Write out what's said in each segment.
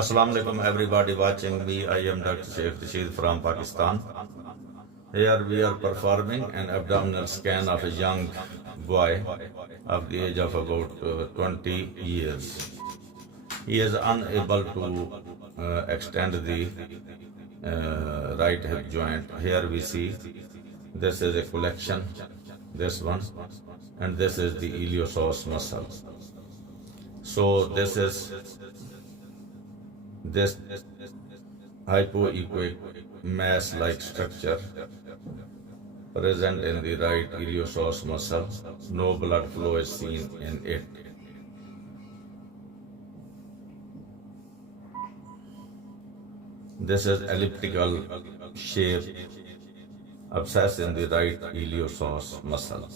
Assalamu alaikum everybody watching me. I am Dr. Sheikh from Pakistan. Here we are performing an abdominal scan of a young boy of the age of about 20 years. He is unable to extend the right hip joint. Here we see this is a collection, this one, and this is the iliopsoas muscle. So this hypoechoic mass-like structure present in the right iliosoas muscle. No blood flow is seen in it. This is elliptical shape abscess in the right iliosoas muscle.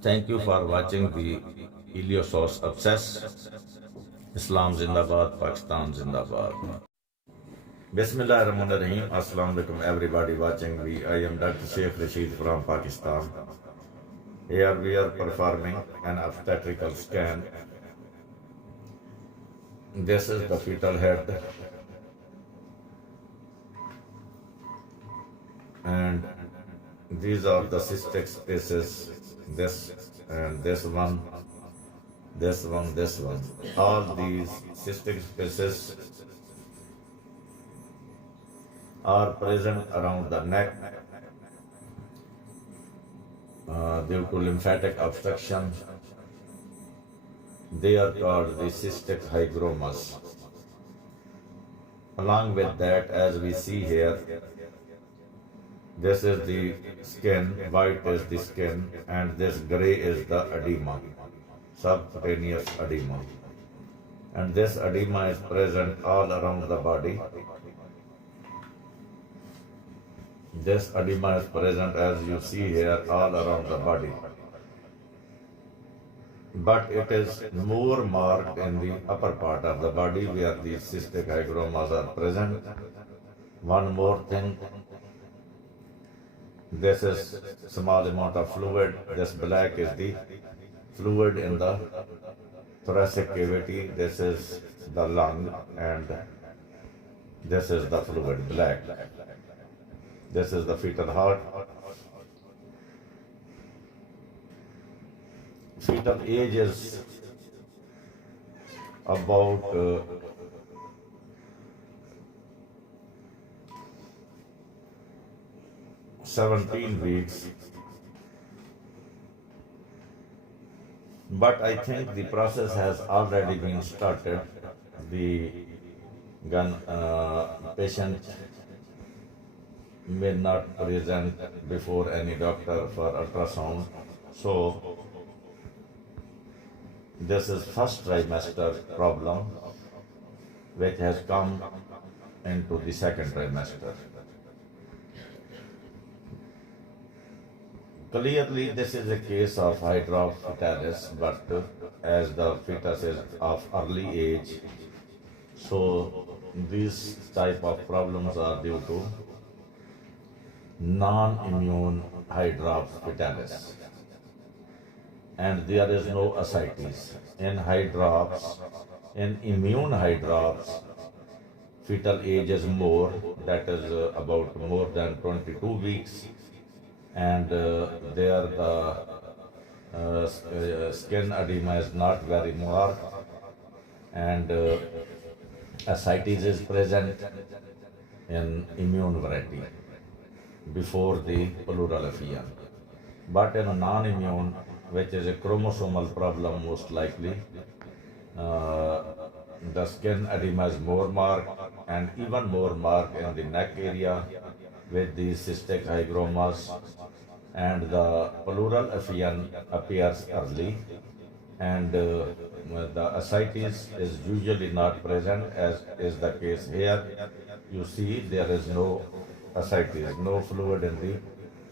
Thank you for watching the Iliosoas Abscess. Islam Zindabad, Pakistan Zindabad. Bismillahirrahmanirrahim. Assalamu alaikum everybody watching me. I am Dr. Sheikh Rasheed from Pakistan. Here we are performing an obstetrical scan. This is the fetal head and these are the cystic spaces, this and this one, this one, this one. All these cystic spaces are present around the neck due to lymphatic obstruction. They are called the cystic hydrops. Along with that, as we see here, this is the skin, white is the skin, and this gray is the edema, subcutaneous edema. And this edema is present all around the body. This edema is present, as you see here, all around the body. But it is more marked in the upper part of the body where these cystic hydromas are present. One more thing, this is small amount of fluid. This black is the fluid in the thoracic cavity. This is the lung and this is the fluid, black. This is the fetal heart. Fetal age is about 17 weeks, but I think the process has already been started. The patient may not present before any doctor for ultrasound. So this is first trimester problem which has come into the second trimester. Clearly, this is a case of hydropsfetalis, but as the fetus is of early age, so these type of problems are due to non-immune hydropsfetalis. And there is no ascites. In hydrops, in immune hydrops, fetal age is more, that is about more than 22 weeks. And there the skin edema is not very marked, and ascites is present in immune variety before the pleural effusion. But in a non-immune, which is a chromosomal problem most likely, the skin edema is more marked and even more marked in the neck area with the cystic hygromas, and the pleural effusion appears early, and the ascites is usually not present, as is the case here. You see there is no ascites, no fluid in the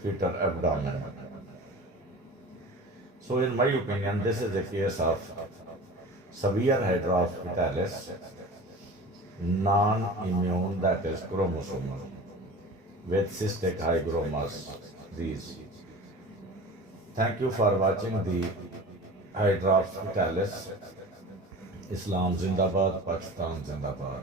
fetal abdomen. So in my opinion, this is a case of severe hydropsfetalis, non-immune, that is chromosomal, with cystic hygromas, these. Thank you for watching the Hydropsfetalis. Islam Zindabad, Pakistan Zindabad.